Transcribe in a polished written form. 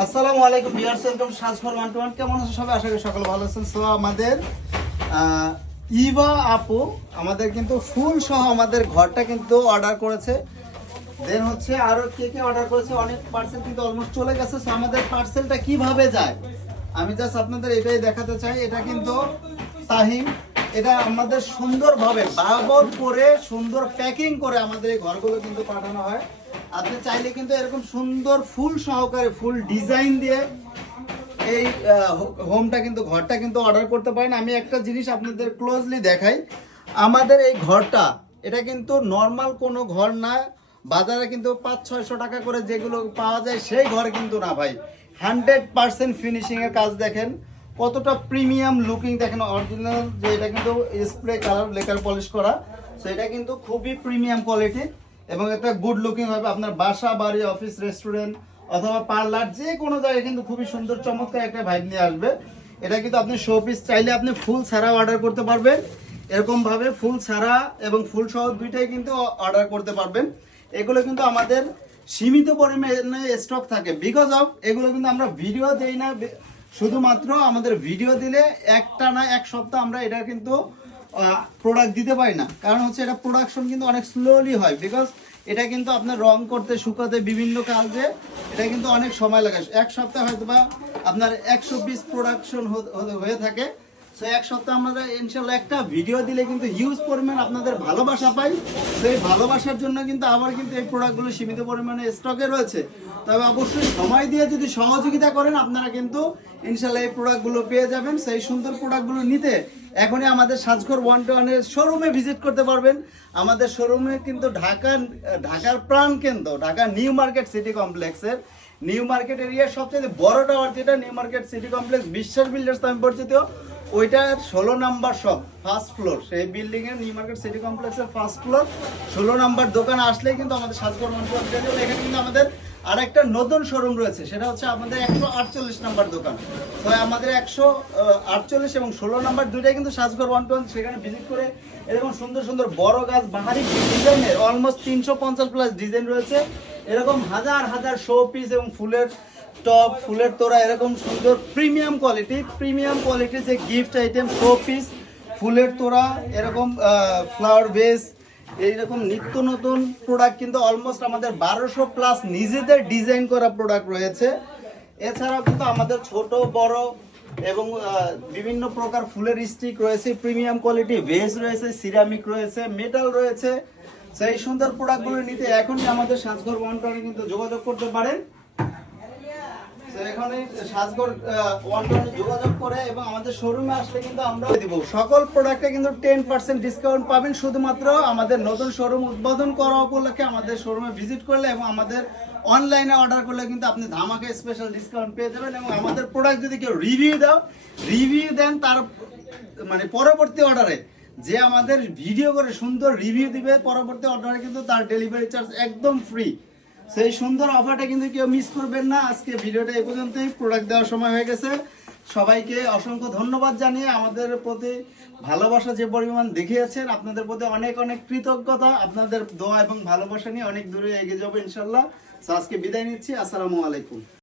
আসসালামু আলাইকুম viewers, welcome সাজঘর 121। কেমন আছেন সবাই? আশা করি সকলে ভালো আছেন। সো আমাদের ইভা আপু আমাদের কিন্তু ফুল সহ আমাদের ঘরটা কিন্তু অর্ডার করেছে। দেন হচ্ছে আরো কে কে অর্ডার করেছে, অনেক পার্সেল কিন্তু অলমোস্ট চলে গেছে। সো আমাদের পার্সেলটা কিভাবে যায় আমি জাস্ট আপনাদের এটাই দেখাতে চাই। এটা কিন্তু তাহিম, এটা আমাদের সুন্দরভাবে বারবার করে সুন্দর প্যাকিং করে আমাদের এই ঘরগুলো কিন্তু পাঠানো হয়। আপনি চাইলে কিন্তু এরকম সুন্দর ফুল সহকারে ফুল ডিজাইন দিয়ে এই হোমটা কিন্তু ঘরটা কিন্তু অর্ডার করতে পারেন। আমি একটা জিনিস আপনাদের ক্লোজলি দেখাই, আমাদের এই ঘরটা এটা কিন্তু নর্মাল কোনো ঘর না। বাজারে কিন্তু 500-600 টাকা করে যেগুলো পাওয়া যায় সেই ঘর কিন্তু না ভাই। 100% ফিনিশিংয়ের কাজ দেখেন, কতটা প্রিমিয়াম লুকিং দেখেন। অরিজিনাল যে এটা কিন্তু স্প্রে কালার লেকার পলিশ করা, সো এটা কিন্তু খুবই প্রিমিয়াম কোয়ালিটি এবং একটা গুড লুকিং হবে। আপনার বাসা বাড়ি অফিস রেস্টুরেন্ট অথবা পার্লার যে কোনো জায়গায় কিন্তু খুবই সুন্দর চমৎকার একটা ভাইব নিয়ে আসবে। এটা কিন্তু আপনি শো পিস চাইলে আপনি ফুল ছাড়া অর্ডার করতে পারবেন, এরকম ভাবে ফুল ছাড়া এবং ফুল সহ দুইটাই কিন্তু অর্ডার করতে পারবেন। এগুলো কিন্তু আমাদের সীমিত পরিমাণে স্টক থাকে, বিকজ অফ এগুলো কিন্তু আমরা ভিডিও দেই না। শুধুমাত্র আমাদের ভিডিও দিলে একটা না এক সপ্তাহ আমরা এটা কিন্তু প্রোডাক্ট দিতে পারি না, কারণ হচ্ছে এটা প্রোডাকশন কিন্তু অনেক স্লোলি হয়। বিকজ এটা কিন্তু আপনার রং করতে শুকাতে বিভিন্ন কাজে এটা কিন্তু অনেক সময় লাগে। এক সপ্তাহ হয়তো বা আপনার 120 প্রোডাকশন হয়ে থাকে। সো এক সপ্তাহ আমরা ইনশাল্লাহ একটা ভিডিও দিলে কিন্তু হিউজ পরিমাণ আপনাদের ভালোবাসা পাই। সেই ভালোবাসার জন্য কিন্তু আবার কিন্তু এই প্রোডাক্টগুলো সীমিত পরিমাণে স্টকে রয়েছে। তবে অবশ্যই সময় দিয়ে যদি সহযোগিতা করেন আপনারা কিন্তু ইনশাল্লাহ এই প্রোডাক্টগুলো পেয়ে যাবেন। সেই সুন্দর প্রোডাক্টগুলো নিতে এখনই আমাদের সাজঘর 121-এর শোরুমে ভিজিট করতে পারবেন। আমাদের শোরুমে কিন্তু ঢাকার প্রাণ কেন্দ্র ঢাকা নিউ মার্কেট সিটি কমপ্লেক্সের নিউ মার্কেট এরিয়ার সবচেয়ে বড় টাওয়ার যেটা নিউ মার্কেট সিটি কমপ্লেক্স বিশ্বাস বিল্ডার্স নামে পরিচিত, ওইটার 16 নাম্বার শপ ফার্স্ট ফ্লোর, সেই বিল্ডিং এর নিউ মার্কেট সিটি কমপ্লেক্সের ফার্স্ট ফ্লোর 16 নাম্বার দোকান আসলেই কিন্তু আমাদের সাজঘর 121। এখানে কিন্তু আমাদের আরেকটা নতুন শোরুম রয়েছে, সেটা হচ্ছে আমাদের 148 নাম্বার দোকান। তো আমাদের 148 এবং 16 নাম্বার দুইটাই কিন্তু সাজঘর 121। সেখানে ভিজিট করে এরকম সুন্দর সুন্দর বড় গাছ বাহারি ডিজাইনের অলমোস্ট 350 প্লাস ডিজাইন রয়েছে। এরকম হাজার হাজার শো পিস এবং ফুলের টপ ফুলের তোড়া এরকম সুন্দর প্রিমিয়াম কোয়ালিটির যে গিফট আইটেম শো পিস ফুলের তোড়া এরকম ফ্লাওয়ার বেস এইরকম নিত্য নতুন প্রোডাক্ট কিন্তু অলমোস্ট আমাদের 1200 প্লাস নিজেদের ডিজাইন করা প্রোডাক্ট রয়েছে। এছাড়াও কিন্তু আমাদের ছোট বড় এবং বিভিন্ন প্রকার ফুলের স্টিক রয়েছে, প্রিমিয়াম কোয়ালিটি ভেজ রয়েছে, সিরামিক রয়েছে, মেটাল রয়েছে। সেই সুন্দর প্রোডাক্টগুলো নিতে এখনই আমাদের সাজঘর 121 কিন্তু যোগাযোগ করতে পারেন। এখানে সাজঘর 121 যোগাযোগ করে এবং আমাদের শোরুমে আসলে কিন্তু আমরা দিব সকল প্রোডাক্টে কিন্তু 10% ডিসকাউন্ট পাবেন। শুধুমাত্র আমাদের নতুন শোরুম উদ্বোধন করা উপলক্ষে আমাদের শোরুমে ভিজিট করলে এবং আমাদের অনলাইনে অর্ডার করলে কিন্তু আপনি ধামাকা স্পেশাল ডিসকাউন্ট পেয়ে যাবেন। এবং আমাদের প্রোডাক্ট যদি কেউ রিভিউ দেন তার মানে পরবর্তী অর্ডারে যে আমাদের ভিডিও করে সুন্দর রিভিউ দিবে, পরবর্তী অর্ডারে কিন্তু তার ডেলিভারি চার্জ একদম ফ্রি। সেই সুন্দর অফারটা কিন্তু কেউ মিস করবেন না। আজকে ভিডিওটা এই পর্যন্তই, প্রোডাক্ট দেওয়ার সময় হয়ে গেছে। সবাইকে অসংখ্য ধন্যবাদ জানিয়ে আমাদের প্রতি ভালোবাসা যে পরিমাণ দেখিয়েছেন আপনাদের প্রতি অনেক অনেক কৃতজ্ঞতা। আপনাদের দোয়া এবং ভালোবাসা নিয়ে অনেক দূরে এগিয়ে যাবো ইনশাল্লাহ। আজকে বিদায় নিচ্ছি, আসসালামু আলাইকুম।